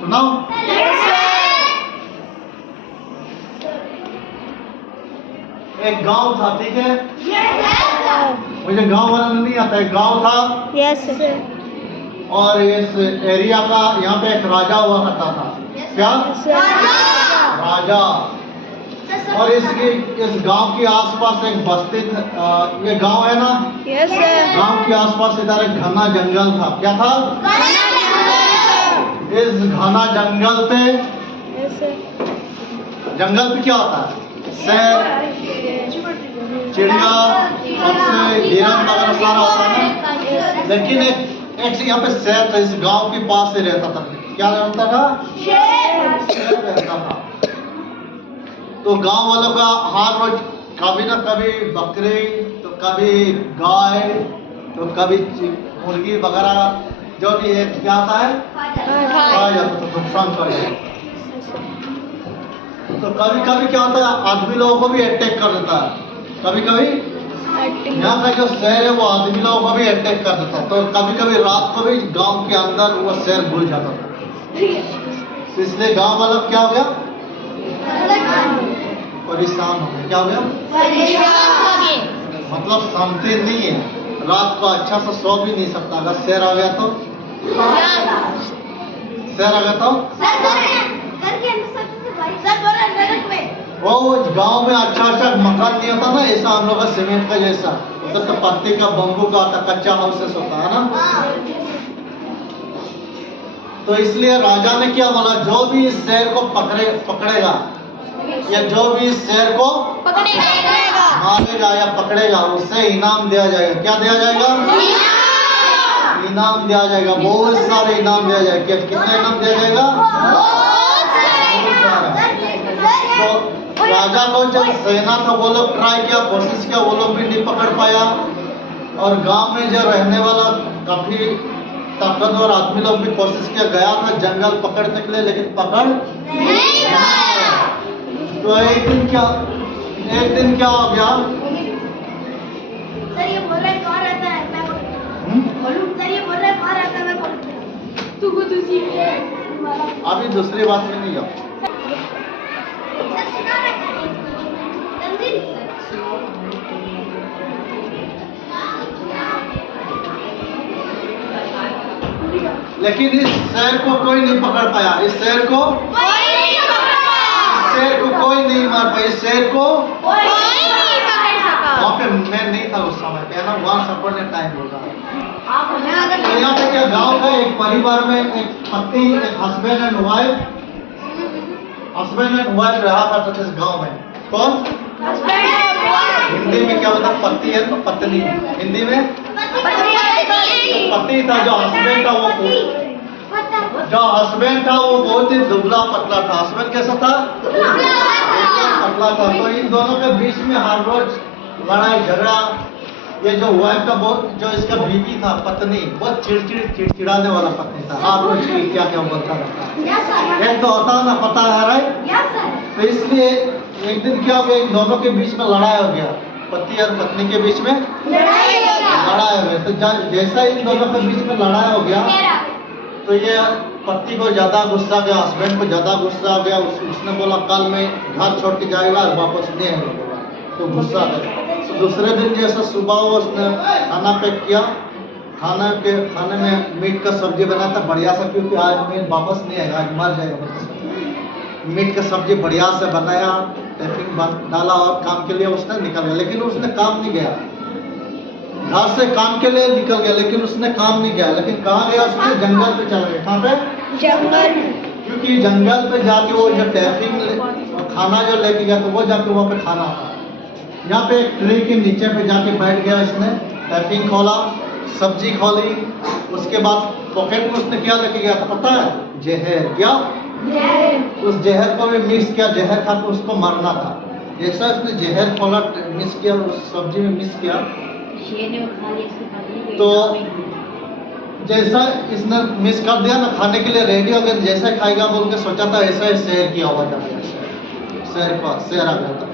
सुनाओ। एक गांव था, ठीक है? मुझे गांव वाला नहीं आता। एक गांव था। यस और इस एरिया का यहाँ पे एक राजा हुआ करता था। क्या? राजा। और इस गांव के आसपास एक बस्ती ये गांव है ना? यस गांव के आसपास इधर एक घना जंगल था। क्या था? इस घना जंगल पे क्या होता है? शेर, चिड़िया, सबसे हिरन वगैरह सारा होता है ना। लेकिन एक यहाँ पे शेर था, इस गांव के पास ही रहता था। क्या रहता था? शेर रहता था। तो गांव वालों का हर रोज कभी ना कभी बकरी, तो कभी गाय, तो कभी मुर्गी वगैरह जो भी है क्या आता है खा जाता, तो नुकसान कर जाता। तो कभी कभी क्या होता है, आदमी लोगों को भी अटैक कर देता है। कभी कभी यहाँ का जो शेर है वो आदमी लोगों को भी अटैक कर देता है। तो कभी कभी रात को भी गांव के अंदर वो शेर घुस जाता था। तो इसलिए गांव वाला क्या हो गया? परेशान हो गया। क्या हो गया? मतलब शांति नहीं है, रात को अच्छा से सो भी नहीं सकता। अगर शेर आ गया तो वो गांव में अच्छा मकान नहीं होता ना, ऐसा हम लोग का सीमेंट का जैसा, तो पत्ते का, बम्बू का होता, कच्चा हाउसेस होता है ना। तो इसलिए राजा ने क्या बोला, जो भी इस शेर को पकड़ेगा या जो भी इस शेर को मारेगा या पकड़ेगा, उससे इनाम दिया जाएगा। क्या दिया जाएगा? इनाम दिया जाएगा। बहुत सारे इनाम दिया जाएगा। कितना इनाम दिया जाएगा? बहुत सारा। तो राजा को जब सेना था वो लोग ट्राई किया, कोशिश किया, वो लोग भी नहीं पकड़ पाया। और गांव में जो रहने वाला काफी ताकतवर आदमी लोग भी कोशिश किया, गया था जंगल पकड़ने के लिए, लेकिन पकड़ नहीं पाया। तो एक दिन क्या हो गया? सर ये बोल रहा है कौन रहता है, मैं बोलूं? सर ये बोल रहा है कौन रहता है, मैं बोलूं? तू खुद उसी अभी दूसरी बात में नहीं जाओ। लेकिन इस शेर को कोई नहीं पकड़ पाया। इस शेर को कोई नहीं मार पाया। इस शेर को वहाँ पे मैं नहीं था उस समय पे ना, वहाँ सपोर्ट ने टाइम होगा। तो यहाँ पे क्या, गांव का एक परिवार में एक पति, एक हस्बैंड एंड वाइफ रहा करते थे इस गांव में। कौन? हिंदी में क्या होता? पति है तो पत्नी। हिंदी में पति था। जो हस्बैंड था वो बहुत ही दुबला पतला था। हस्बैंड कैसा था? पतला था। तो इन दोनों के बीच में हर रोज लड़ाई झगड़ा। ये जो वाइफ का जो इसका बीवी था, पत्नी, बहुत चिड़चिड़ाने वाला पत्नी था। हर रोज क्या बोलता रहता। एक तो होता है ना, पता है राइट? तो इसलिए एक दिन क्या हो गया, इन दोनों के बीच में लड़ाई हो गया। पति और पत्नी के बीच में लड़ाई हो गया। तो जैसा इन दोनों के बीच में लड़ाई हो गया, तो ये पति को ज्यादा गुस्सा गया, हस्बैंड को ज्यादा गुस्सा आ गया। उसने बोला कल मैं घर छोड़ के जाएगा और वापस नहीं आएगा। तो गुस्सा गया। तो दूसरे दिन जैसा सुबह उसने खाना पैक किया। खाने में मीट का सब्जी बनाया था बढ़िया सा, क्योंकि आज मैं वापस नहीं आएगा, आज मर जाएगा। मीट का सब्जी बढ़िया से बनाया, टिफिन डाला और काम के लिए उसने निकल गया। लेकिन उसने काम नहीं गया, घर से काम के लिए निकल गया, लेकिन उसने काम नहीं किया। लेकिन कहाँ गया? उसने जंगल पे चला गया। कहाँ पे? जंगल। क्योंकि जंगल पे जाके वो जो टिफिन खाना जो लेके गया, तो वो जाके वहाँ पे खाना था। यहाँ पे एक ट्री के नीचे पे जाके बैठ गया। इसने टिफिन खोला, सब्जी खोली। उसके बाद पॉकेट में उसने क्या लेके गया था पता है? जहर। क्या? उस जहर को भी मिक्स किया। जहर खा के उसको मरना था। जैसा उसने जहर खोला, मिक्स किया, उस सब्जी में मिक्स किया, तो जैसा इसने मिस कर दिया ना, खाने के लिए रेडी हो गया। जैसा खाएगा बोल के सोचा था, ऐसा ही शेर की आवाज आ गया। शेर आ गया था।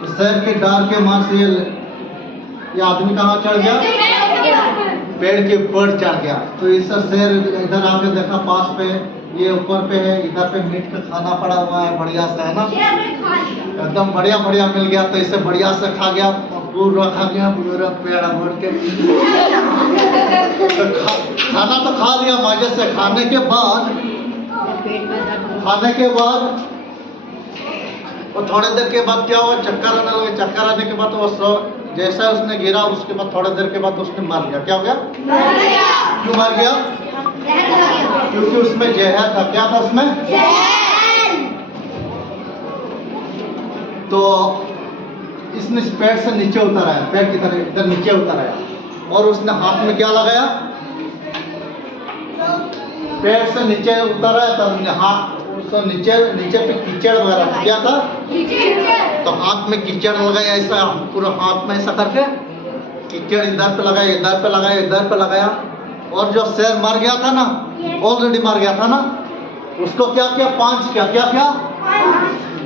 तो शेर के डर के मार से ये आदमी कहाँ चढ़ गया? पेड़ के ऊपर चढ़ गया। तो इससे शेर इधर आके देखा पास पे, ये ऊपर पे है, इधर पे मीट का खाना पड़ा हुआ है बढ़िया से, है ना, एकदम बढ़िया बढ़िया मिल गया। तो इसे बढ़िया से खा गया, पूरा खा गया, पूरा पेड़ मोड़ के। तो खाना तो खा लिया मजे से। खाने के बाद और थोड़ी देर के बाद क्या हुआ, चक्कर आने लगे। चक्कर आने के बाद वो जैसा उसने गिरा, उसके बाद थोड़ी देर के बाद उसने मर गया। क्या हो गया? क्यों मर गया? क्योंकि उसमें जहर था। क्या था उसमें? तो इसने पेड़ से नीचे उतर आया, पेड़ की तरह इधर नीचे उतर आया, और उसने हाथ में क्या लगाया? पेड़ से नीचे उतर आया तो हाथ उसको नीचे पे कीचड़ वगैरह क्या था, तो हाथ में कीचड़ लगाया, ऐसा पूरा हाथ में ऐसा करके कीचड़ इधर पे लगाया, इधर पे लगाया, इधर पे लगाया। और जो शेर मर गया था ना, ऑलरेडी मर गया था ना, उसको क्या किया? पांच किया। क्या क्या?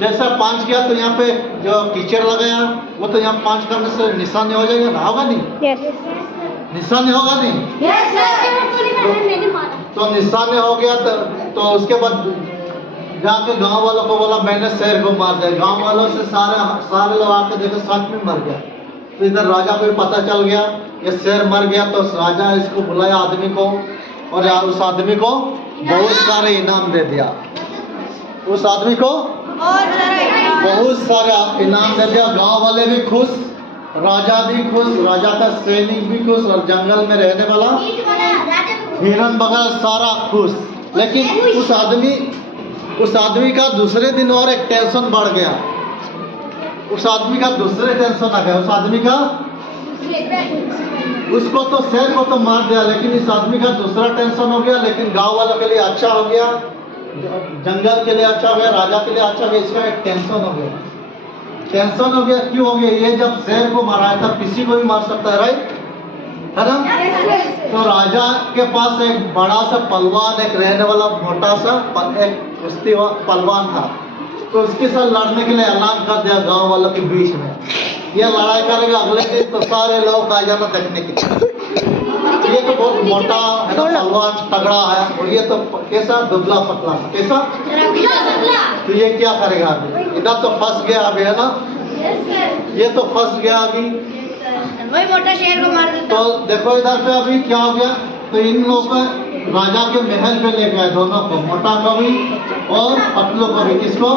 जैसा पांच किया तो यहाँ पे जो कीचड़ लगाया वो तो यहाँ पांच करने से निशानी हो जाएगा ना, होगा नहीं? निशानी होगा नहीं? तो निशानी हो गया तो उसके बाद जाके गांव वालों को बोला मैंने शेर को मार दिया। गांव वालों से सारे लोग आके देखे सच में मर गया। तो इधर राजा को भी पता चल गया ये शेर मर गया। तो राजा इसको बुलाया आदमी को, और उस आदमी को बहुत सारे इनाम दे दिया। उस आदमी को बहुत सारा इनाम दे दिया। गांव वाले भी खुश, राजा भी खुश, राजा का सैनिक भी खुश, और जंगल में रहने वाला हिरन वगैरह सारा खुश। लेकिन उस आदमी का दूसरे दिन और एक टेंशन बढ़ गया। उस आदमी का दूसरे टेंशन आ गया। उस आदमी का, उसको तो शेर को तो मार दिया, लेकिन इस आदमी का दूसरा टेंशन हो गया। लेकिन गांव वालों के लिए अच्छा हो गया, जंगल के लिए अच्छा हो गया, राजा के लिए अच्छा हो गया। इसका एक टेंशन हो गया। टेंशन हो गया, क्यों हो गया? ये जब शेर को मारा था, किसी को भी मार सकता है, राइट, है ना? तो राजा के पास एक बड़ा सा पहलवान, एक रहने वाला मोटा सा एक कुश्ती पहलवान था। तो उसके साथ लड़ने के लिए ऐलान कर दिया गांव वालों के बीच में, ये लड़ाई करेगा अगले दिन, तो सारे लोग आ जाना देखने के लिए। ये तो बहुत मोटा है ना, पहलवान तगड़ा है, और ये तो कैसा दुबला पतला, कैसा? तो ये क्या करेगा अभी? इधर तो फंस गया अभी, है ना? ये तो फंस गया अभी, वही मोटा शेर को मार देता। तो देखो इधर पे अभी क्या हो गया। तो इन लोगों को राजा के महल पे ले गए, दोनों को, मोटा को भी और पतलू को भी। किसको?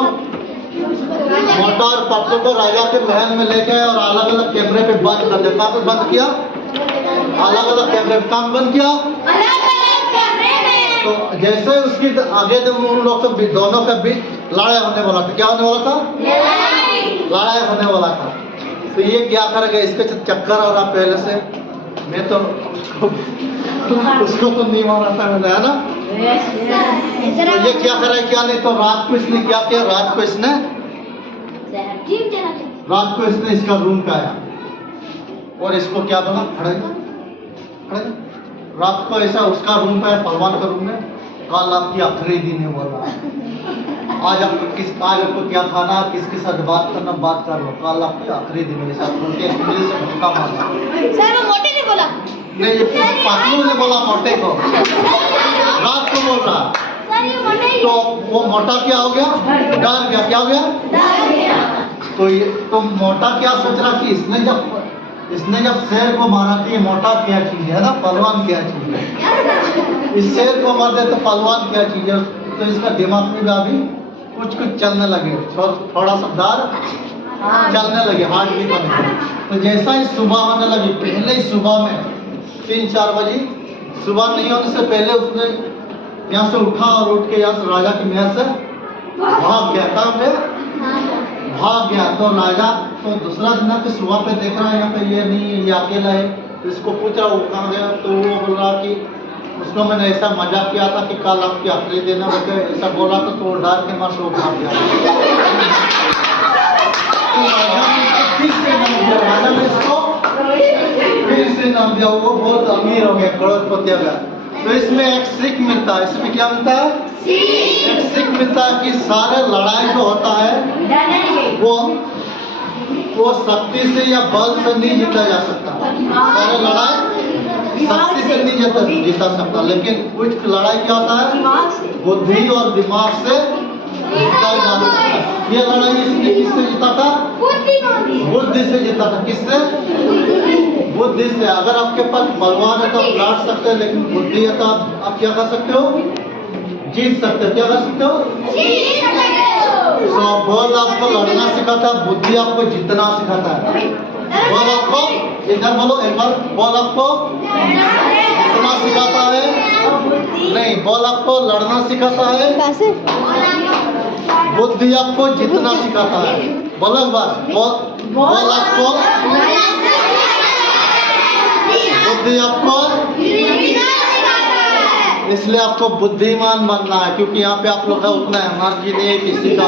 मोटा और पतलू को राजा के महल में ले गए और अलग अलग कैमरे पे बंद कर दिया। कहाँ पे बंद किया? अलग अलग कैमरे पे। कहाँ बंद किया? तो जैसे उसकी आगे उन लोग के दोनों के बीच लड़ाई होने वाला था। क्या होने वाला था? लड़ाई होने वाला था। तो ये क्या करेगा? इसके चक्कर हो रहा पहले से। मैं तो उसको तो नहीं मारा था मैंने, है ना? तो ये क्या करे क्या नहीं। तो रात को इसने क्या किया? रात को इसने इसका रूम पे आया और इसको क्या बोला? खड़े। रात को ऐसा उसका रूम पे, पहलवान का रूम में, कल आपकी आखिरी दिन है बोला, आज आपको क्या खाना, किसके साथ बात करना, बात कर लो, कल आपकी आखिरी दिन है। ऐसा इंग्लिश से धक्का मारा। सर वो मोटे ने बोला? नहीं, पतलू ने बोला मोटे को, रात को बोल रहा। तो वो मोटा क्या हो गया? डर गया। क्या हो गया? तो मोटा क्या सोच रहा कि इसने जब शेर को मारा कि ये मोटा क्या चीज है ना, पहलवान क्या चीज है, इस शेर को मार दे तो पहलवान क्या चीज है। तो इसका दिमाग में भी अभी कुछ चलने लगे, थोड़ा सा दार चलने लगे, हार्ट भी करने लगे। तो जैसा ही सुबह होने लगी, पहले ही सुबह में 3-4 बजे, सुबह नहीं होने से पहले उसने यहाँ से उठा और उठ के यहाँ से राजा के महल से भाग गया। कहाँ पे? भाग गया। तो राजा तो दूसरा दिन के सुबह पे देख रहा है यहाँ पे ये नहीं, ये अकेला है। तो इसको पूछ रहा वो कहाँ गया। तो वो बोल रहा कि उसको मैंने ऐसा मजाक किया था कि कल आपकी आखिरी दिन है, बोलते ऐसा बोला तो वो डर के मार से वो भाग गया। तो राजा ने इसको फिर से नाम दिया। वो बहुत अमीर हो गया, करोड़पति हो गया। तो इसमें एक सीख मिलता है। इसमें क्या मिलता है? एक सीख मिलता है कि सारे लड़ाई जो होता है वो शक्ति से या बल से नहीं जीता जा सकता। सारे लड़ाई शक्ति से नहीं जीता सकता, लेकिन कुछ लड़ाई क्या होता है, दिमाग से। बुद्धि और दिमाग से जीता जा सकता है। ये लड़ाई इसने किससे जीता था? बुद्धि से जीता था। किससे? बुद्धि से। अगर आपके पास बलवान है तो आप लड़ सकते हैं, लेकिन बुद्धि है तो आप क्या कर सकते हो? जीत सकते हो। क्या कर सकते हो? तो बॉल आपको लड़ना सिखाता है, बुद्धि आपको जीतना सिखाता है। बॉल आपको, इधर बोलो एक बार, बॉल आपको जीतना सिखाता है नहीं, बॉल आपको लड़ना सिखाता है, बुद्धि आपको जीतना सिखाता है। बोलो एक बार, बॉल आपको, बुद्धि आपको, इसलिए आपको बुद्धिमान बनना है, क्योंकि यहाँ पे आप लोग का उतना एनर्जी नहीं है किसी का,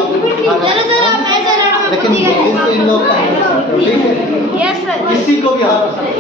लेकिन बुद्धि से इन लोग ठीक है, किसी को भी हरा सकते हैं।